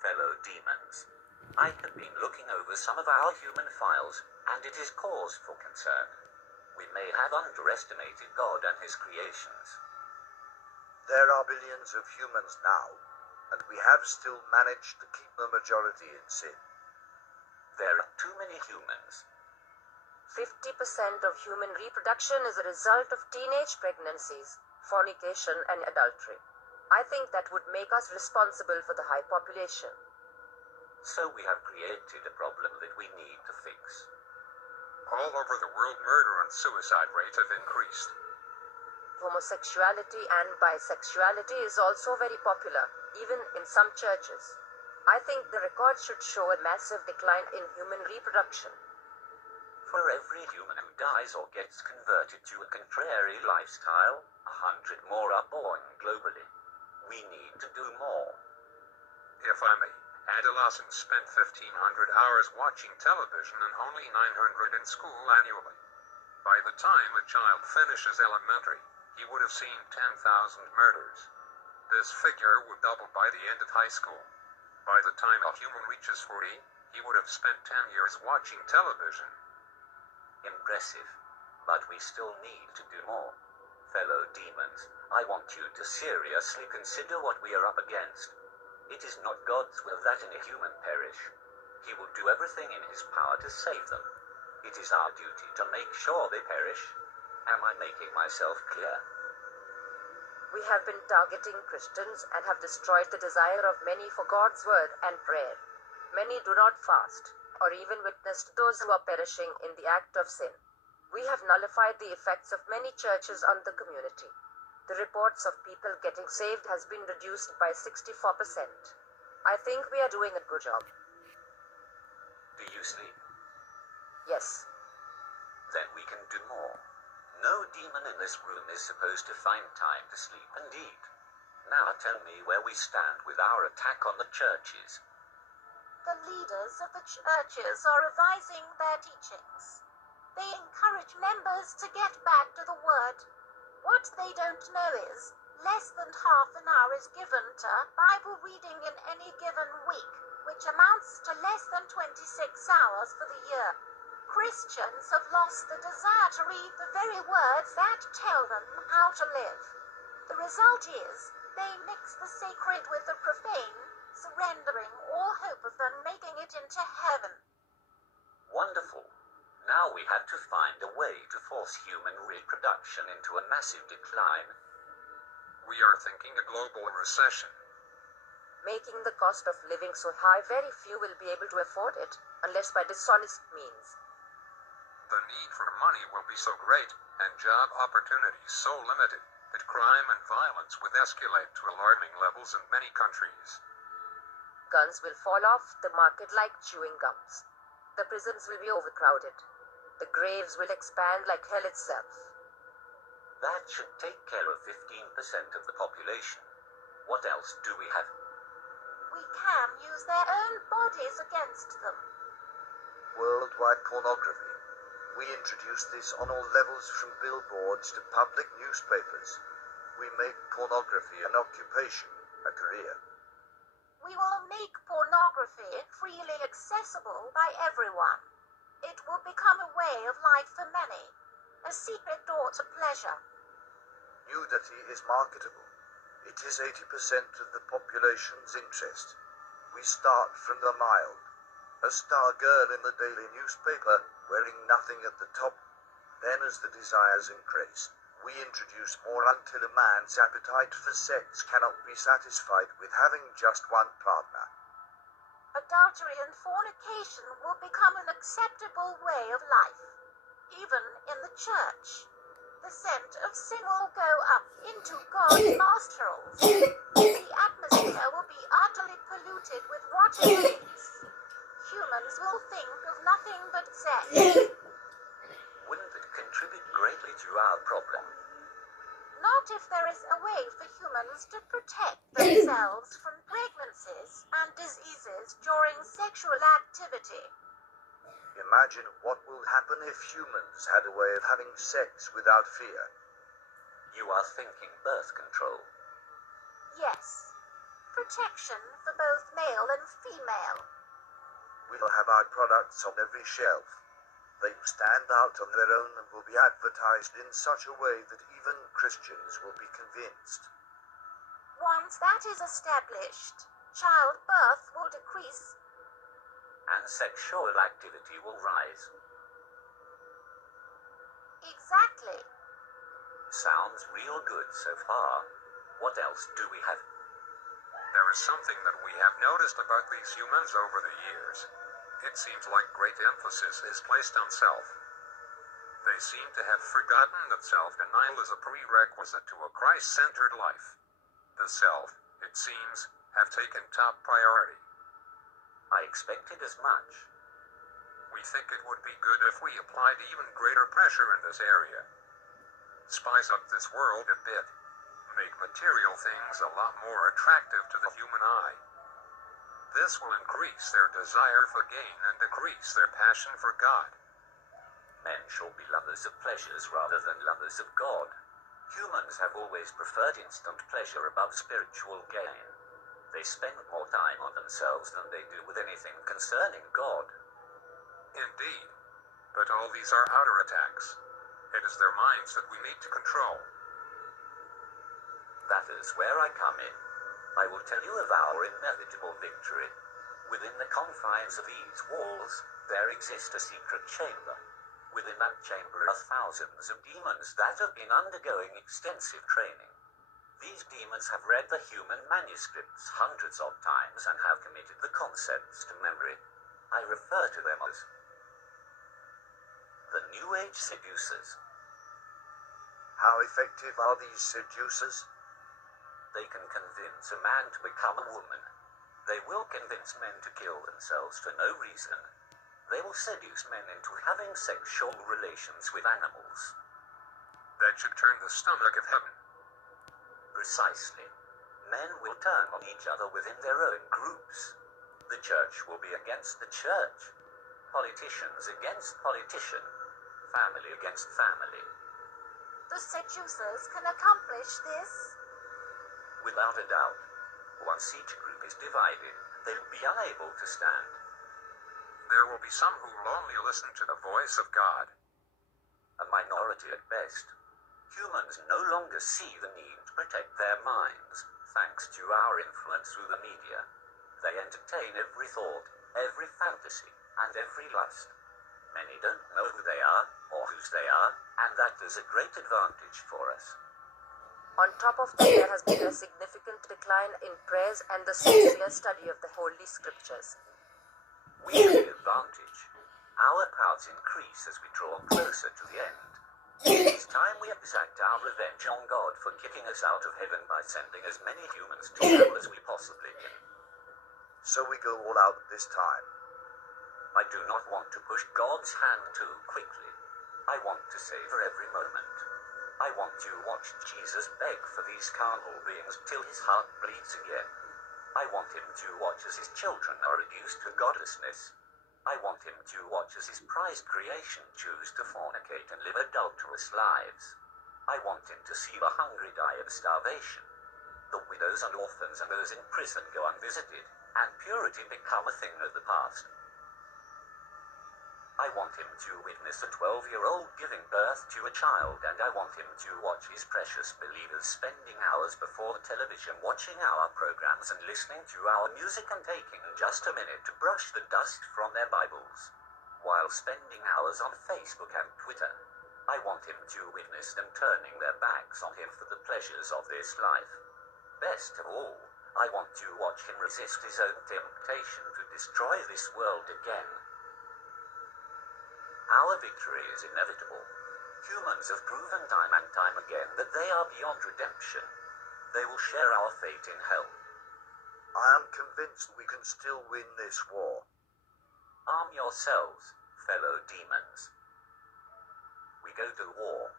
fellow demons. I have been looking over some of our human files, and it is cause for concern. We may have underestimated God and his creations. There are billions of humans now, and we have still managed to keep the majority in sin. There are too many humans. 50% of human reproduction is a result of teenage pregnancies, fornication, and adultery. I think that would make us responsible for the high population. So we have created a problem that we need to fix. All over the world, murder and suicide rates have increased. Homosexuality and bisexuality is also very popular, even in some churches. I think the record should show a massive decline in human reproduction. For every human who dies or gets converted to a contrary lifestyle, 100 more are born globally. We need to do more. If I may, adolescents spend 1,500 hours watching television and only 900 in school annually. By the time a child finishes elementary, he would have seen 10,000 murders. This figure would double by the end of high school. By the time a human reaches 40, he would have spent 10 years watching television. Impressive. But we still need to do more. Fellow demons, I want you to seriously consider what we are up against. It is not God's will that any human perish. He will do everything in his power to save them. It is our duty to make sure they perish. Am I making myself clear? We have been targeting Christians and have destroyed the desire of many for God's word and prayer. Many do not fast, or even witness to those who are perishing in the act of sin. We have nullified the effects of many churches on the community. The reports of people getting saved has been reduced by 64%. I think we are doing a good job. Do you sleep? Yes. Then we can do more. No demon in this room is supposed to find time to sleep and eat. Now tell me where we stand with our attack on the churches. The leaders of the churches are revising their teachings. They encourage members to get back to the Word. What they don't know is, less than half an hour is given to Bible reading in any given week, which amounts to less than 26 hours for the year. Christians have lost the desire to read the very words that tell them how to live. The result is, they mix the sacred with the profane, surrendering all hope of them making it into heaven. Wonderful. Now we have to find a way to force human reproduction into a massive decline. We are thinking a global recession. Making the cost of living so high, very few will be able to afford it, unless by dishonest means. The need for money will be so great, and job opportunities so limited, that crime and violence would escalate to alarming levels in many countries. Guns will fall off the market like chewing gums. The prisons will be overcrowded. The graves will expand like hell itself. That should take care of 15% of the population. What else do we have? We can use their own bodies against them. Worldwide pornography. We introduce this on all levels from billboards to public newspapers. We make pornography an occupation, a career. We will make pornography freely accessible by everyone. It will become a way of life for many, a secret door to pleasure. Nudity is marketable. It is 80% of the population's interest. We start from the mild. A star girl in the daily newspaper, wearing nothing at the top. Then as the desires increase, we introduce more until a man's appetite for sex cannot be satisfied with having just one partner. Adultery and fornication will become an acceptable way of life, even in the church. The scent of sin will go up into God's nostrils. The atmosphere will be utterly polluted with rotten things. Humans will think of nothing but sex. Wouldn't it contribute greatly to our problem? Not if there is a way for humans to protect themselves from pregnancies and diseases during sexual activity. Imagine what will happen if humans had a way of having sex without fear. You are thinking birth control. Yes. protection for both male and female. We'll have our products on every shelf. They stand out on their own and will be advertised in such a way that even Christians will be convinced. Once that is established, childbirth will decrease. And sexual activity will rise. Exactly. Sounds real good so far. What else do we have? There is something that we have noticed about these humans over the years. It seems like great emphasis is placed on self. They seem to have forgotten that self-denial is a prerequisite to a Christ-centered life. The self, it seems, have taken top priority. I expected as much. We think it would be good if we applied even greater pressure in this area. Spice up this world a bit. Make material things a lot more attractive to the human eye. This will increase their desire for gain and decrease their passion for God. Men shall be lovers of pleasures rather than lovers of God. Humans have always preferred instant pleasure above spiritual gain. They spend more time on themselves than they do with anything concerning God. Indeed. But all these are outer attacks. It is their minds that we need to control. That is where I come in. I will tell you of our inevitable victory. Within the confines of these walls, there exists a secret chamber. Within that chamber are thousands of demons that have been undergoing extensive training. These demons have read the human manuscripts hundreds of times and have committed the concepts to memory. I refer to them as the New Age seducers. How effective are these seducers? They can convince a man to become a woman. They will convince men to kill themselves for no reason. They will seduce men into having sexual relations with animals. That should turn the stomach of heaven. Precisely. Men will turn on each other within their own groups. The church will be against the church. Politicians against politician. Family against family. The seducers can accomplish this. Without a doubt. Once each group is divided, they'll be unable to stand. There will be some who will only listen to the voice of God. A minority at best. Humans no longer see the need to protect their minds, thanks to our influence through the media. They entertain every thought, every fantasy, and every lust. Many don't know who they are, or whose they are, and that is a great advantage for us. On top of that, there has been a significant decline in prayers and the sincere study of the Holy Scriptures. We have the advantage. Our powers increase as we draw closer to the end. It is time we exact our revenge on God for kicking us out of heaven by sending as many humans to hell as we possibly can. So we go all out this time. I do not want to push God's hand too quickly. I want to savor every moment. I want to watch Jesus beg for these carnal beings till his heart bleeds again. I want him to watch as his children are reduced to godlessness. I want him to watch as his prized creation choose to fornicate and live adulterous lives. I want him to see the hungry die of starvation. The widows and orphans and those in prison go unvisited, and purity become a thing of the past. I want him to witness a 12-year-old giving birth to a child, and I want him to watch his precious believers spending hours before the television watching our programs and listening to our music and taking just a minute to brush the dust from their Bibles, while spending hours on Facebook and Twitter. I want him to witness them turning their backs on him for the pleasures of this life. Best of all, I want to watch him resist his own temptation to destroy this world again. Our victory is inevitable. Humans have proven time and time again that they are beyond redemption. They will share our fate in hell. I am convinced we can still win this war. Arm yourselves, fellow demons. We go to war.